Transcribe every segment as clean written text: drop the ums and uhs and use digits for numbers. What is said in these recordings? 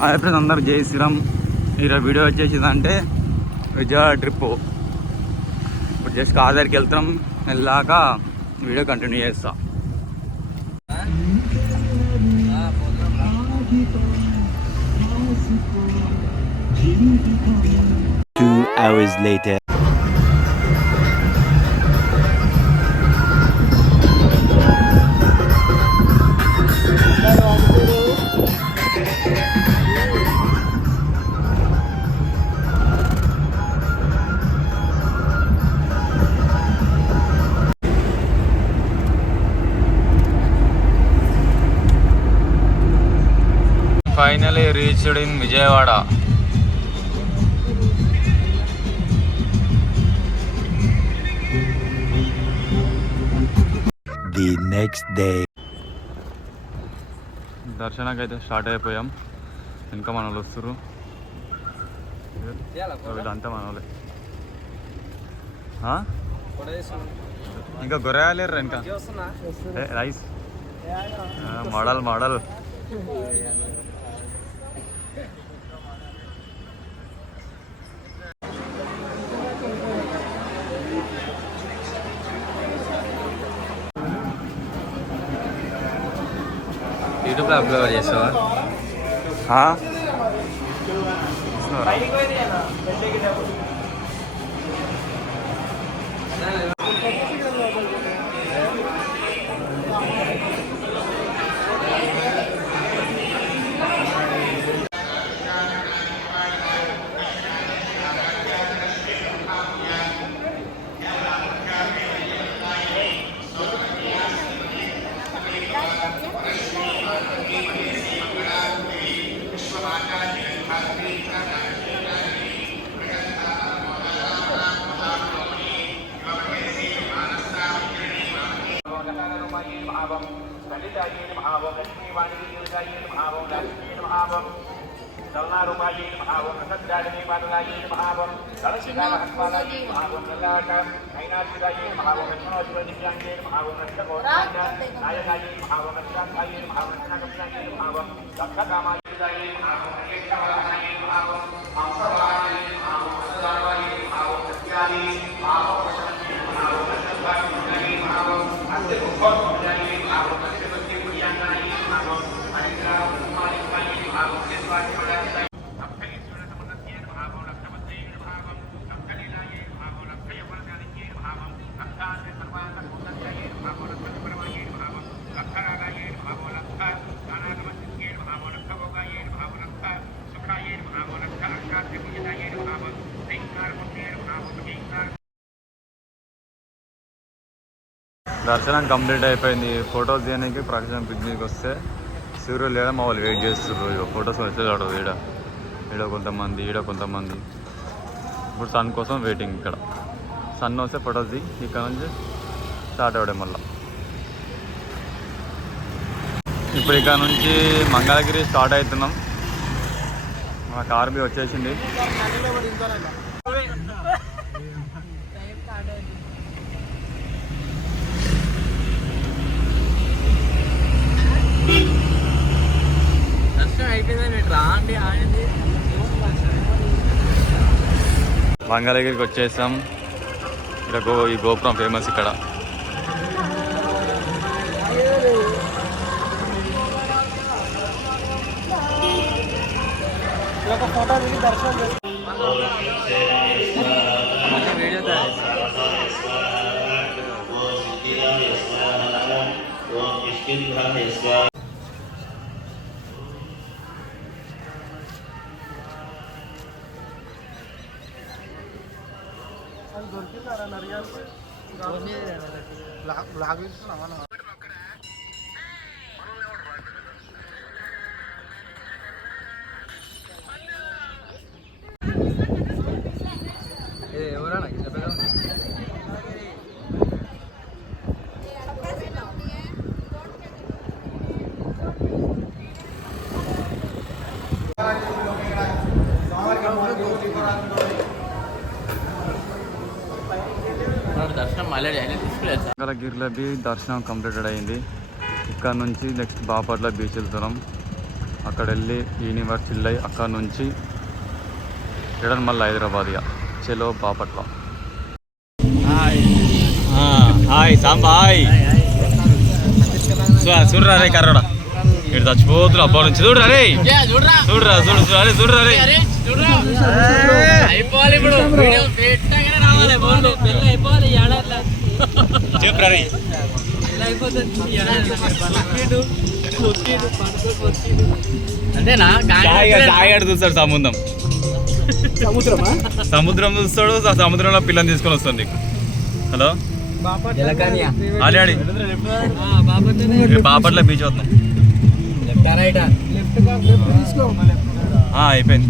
Hi friends, అందరు జై శ్రీరామ్. ఈరోజు వీడియో వచ్చేసిందంటే విజయవాడ ట్రిప్పు. ఇప్పుడు జస్ట్ కార్ దగ్గరికి వెళ్తాం, వెళ్ళాక వీడియో కంటిన్యూ చేస్తా. Two hours later. Finally reached in Vijayawada. The next day. దర్శనానికి అయితే స్టార్ట్ అయిపోయాం. ఇంకా మన వాళ్ళు వస్తారు, వీళ్ళంతా మన వాళ్ళే. ఇంకా గొర్రెలేరు ఇంకా రైస్ మోడల్ మోడల్. యూట్యూబ్లో అప్లోడ్ చేస్తావా? దర్శనం కంప్లీట్ అయిపోయింది. ఫొటోస్ తీయడానికి ప్రకాశం పిక్నిక్ వస్తే సూర్యుడు లేదా మా వాళ్ళు వెయిట్ చేస్తున్నారు. ఫొటోస్ వచ్చే చూడదు. ఈడ కొంతమంది, ఈడ కొంతమంది. ఇప్పుడు సన్ కోసం వెయిటింగ్. ఇక్కడ సన్ వస్తే ఫొటోస్ ది ఇక్కడ నుంచి స్టార్ట్ అవ్వడం మళ్ళీ. ఇప్పుడు ఇక్కడ నుంచి మంగళగిరి స్టార్ట్ అవుతున్నాం. మా కార్ బి వచ్చేసింది. మంగళగిరికి వచ్చేసాం. ఇక్కడ ఈ గోపురం ఫేమస్ ఇక్కడ. మంగళగిరిలో దర్శనం కంప్లీటెడ్ అయింది. ఇక్కడ నుంచి నెక్స్ట్ బాపట్ల బీచ్ వెళ్తున్నాం. అక్కడ వెళ్ళి ఈవినింగ్ చిల్ అయ్యి అక్కడ నుంచి రిటర్న్ మళ్ళీ హైదరాబాద్ ఇక చెలో బాపట్ల. హాయ్ సాంబా హాయ్ చూడరా రే కర్రోడా ఇటు చచ్చిపోతున్నా అబ్బా నుంచి చూడరా రే చూడరా చూడరా రే చెప్పరా రే సాయి చూస్తాడు సముద్రం చూస్తాడు. సముద్రంలో పిల్లని తీసుకొని వస్తుంది. హలో ఆడి బాపట్ల బీచ్ వస్తాం అయిపోయింది.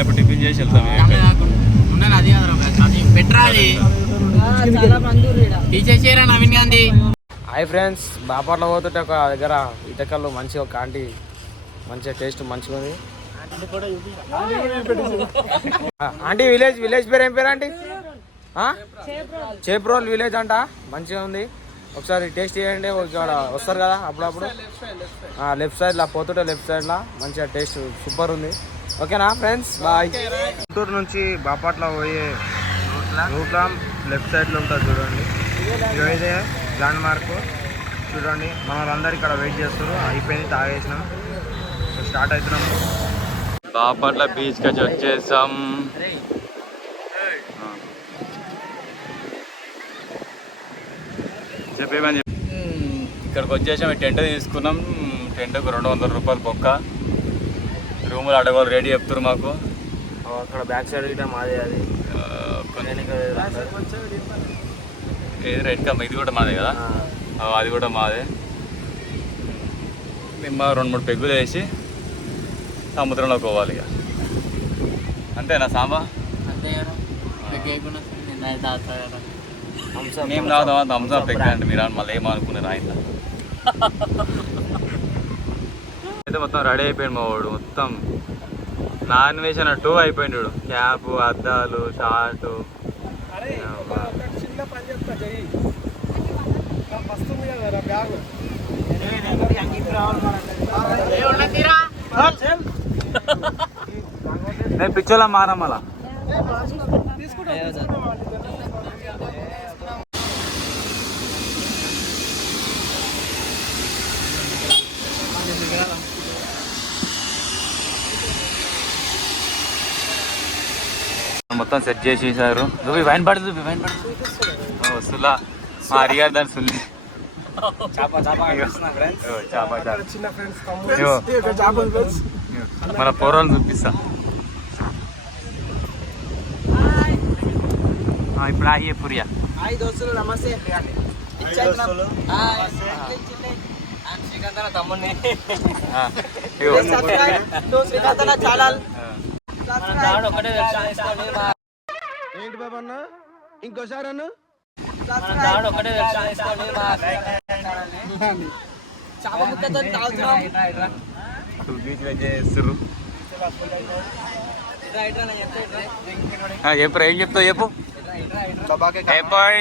ఇప్పుడు టిఫిన్ చేసి వెళ్తాం. నవీన్ గాంధీ. హాయ్ ఫ్రెండ్స్, బాపట్ల పోతుంటే ఒక దగ్గర ఇటకల్లో మంచిగా ఒక ఆంటీ మంచిగా టేస్ట్ మంచిగా ఉంది. ఆంటీ విలేజ్ పేరు ఏం పేరు ఆంటీ? చేప్రోల్ విలేజ్ అంట. మంచిగా ఉంది, ఒకసారి టేస్ట్ చేయండి. ఇక్కడ వస్తారు కదా అప్పుడప్పుడు. లెఫ్ట్ సైడ్లో పోతుంటే లెఫ్ట్ సైడ్లో మంచిగా టేస్ట్ సూపర్ ఉంది. ఓకేనా ఫ్రెండ్స్, బాయ్. గుంటూరు నుంచి బాపట్ల పోయే రూట్లో లెఫ్ట్ సైడ్లో ఉంటుంది చూడండి. ఇదే ల్యాండ్ మార్క్ చూడండి. మన వాళ్ళందరూ ఇక్కడ వెయిట్ చేస్తారు. అయిపోయింది, తాగేసినాం, స్టార్ట్ అవుతున్నాం. బాపట్ల బీచ్కి వచ్చేసాం. చెప్పేమని ఇక్కడికి వచ్చేసాం. టెంట్ తీసుకున్నాం. టెంట్కు 200 రూపాయలు బొక్క. రూములు అడగలు రెడీ చెప్తారు మాకు. అక్కడ బ్యాక్ సైడ్ గిట్ట మాదే. అది ఏది రెడ్ కమ్ ఇది కూడా మాదే కదా. అది కూడా మాదే. మేము 2-3 పెగ్గులు వేసి సముద్రంలోకి పోవాలి ఇక. అంతేనా సాంబా? మేము తాగుతామా థమ్సప్ పెగ్గండి మీరు మళ్ళీ ఏమనుకున్నారు ఆయన. అయితే మొత్తం రెడీ అయిపోయాడు మా వాడు. మొత్తం నాన్ వెజ్ అన్నట్టు అయిపోయిండు. క్యాప్, అద్దాలు, షార్టు. నేను పిచ్చోలా మారమ్మలా. మొత్తం సెట్ చేసేసారు. నువ్వు వైన్ పడుతుంది వస్తులా మా అరిగారు దాని సుల్లి మన పూర్వాలను చూపిస్తా. ఇప్పుడు ఆగే పురియా తమ్ముడిని ఏంటి బాబా అన్న ఇంకోసారి అన్న చెప్పు ఏం చెప్తావు చెప్పు.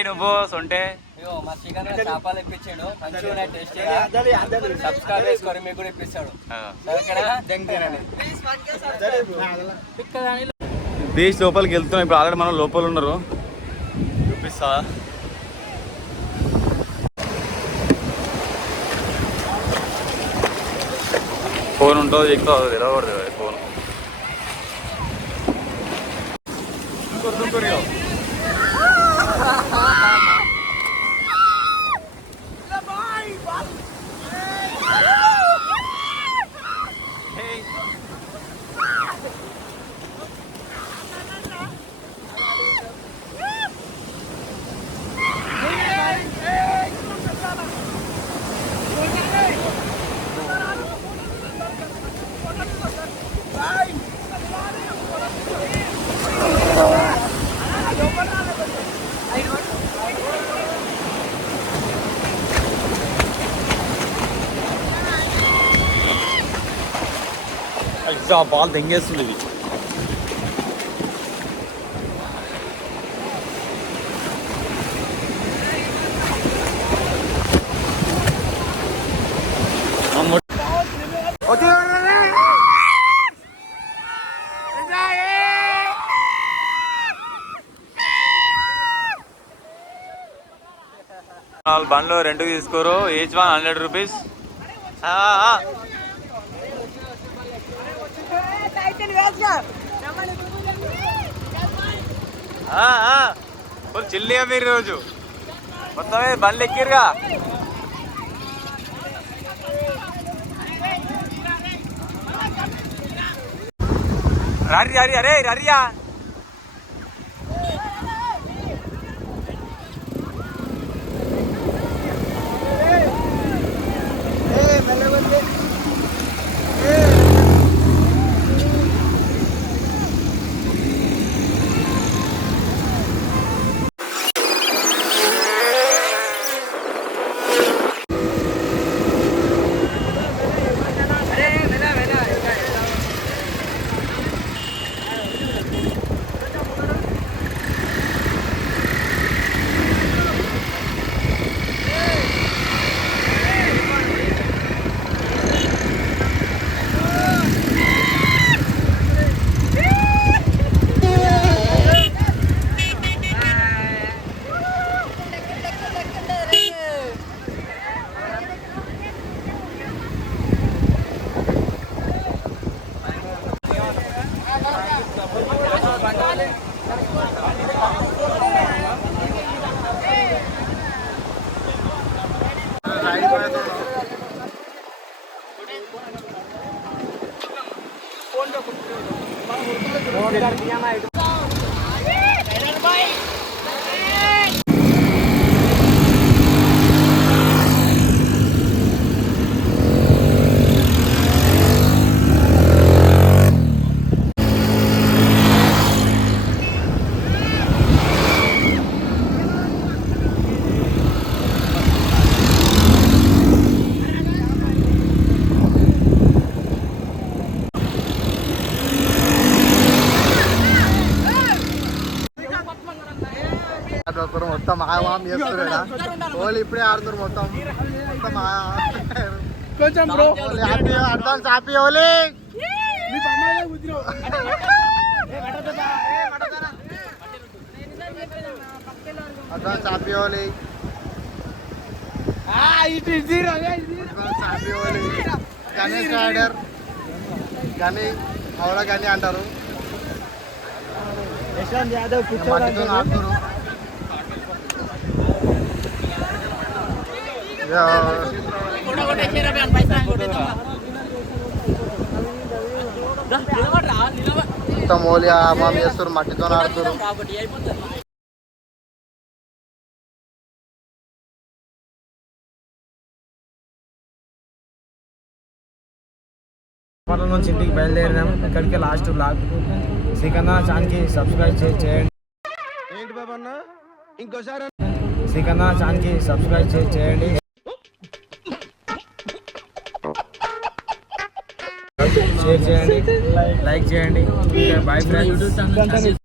నువ్వు సొంటే చేపలు ఇప్పించాడు. సబ్స్క్రైబ్ చేసుకొని మీకు కూడా ఇప్పిస్తాడు. బీచ్ లోపలికి వెళ్తున్నాం. ఇప్పుడు ఆల్రెడీ మనం లోపల ఉన్నారు. చూపిస్తా. ఫోన్ ఉంటుంది ఎక్కువ తెలవకూడదు ఫోన్. బాల్ దెంగేస్తుంది ఇది. నాలుగు బండ్లు రెంట్కి తీసుకోరు, ఈచ్ వన్ 100 రూపీస్. ఫుల్ చిల్లిగా మీరు రోజు మొత్తం బండ్లు ఎక్కిరుగా. రారి రారి అరే రరియా. మొత్తం మాయమాం చేస్తున్నా హోలీ ఇప్పుడే ఆడుతున్నారు మొత్తం మొత్తం కొంచెం advance happy Holi. Advance happy Holi. Advance happy Holi. Ganesh rider గని అవడ గని అంటారు. మట్టితో ఆడుతున్నారు. మొత్తం హోలీ మామ చేస్తారు, మట్టితో ఆడుతారు. మనం నుంచి ఇంటికి బయలుదేరినాం. ఇక్కడికి లాస్ట్ బ్లాగ్. సికన్నా ఛానల్కి సబ్స్క్రైబ్ చేయండి. ఏంటి బాబా అన్న ఇంకోసారి సికన్నా ఛానల్కి సబ్స్క్రైబ్ చేయండి. షేర్ చేయండి, లైక్ చేయండి. Bye friends.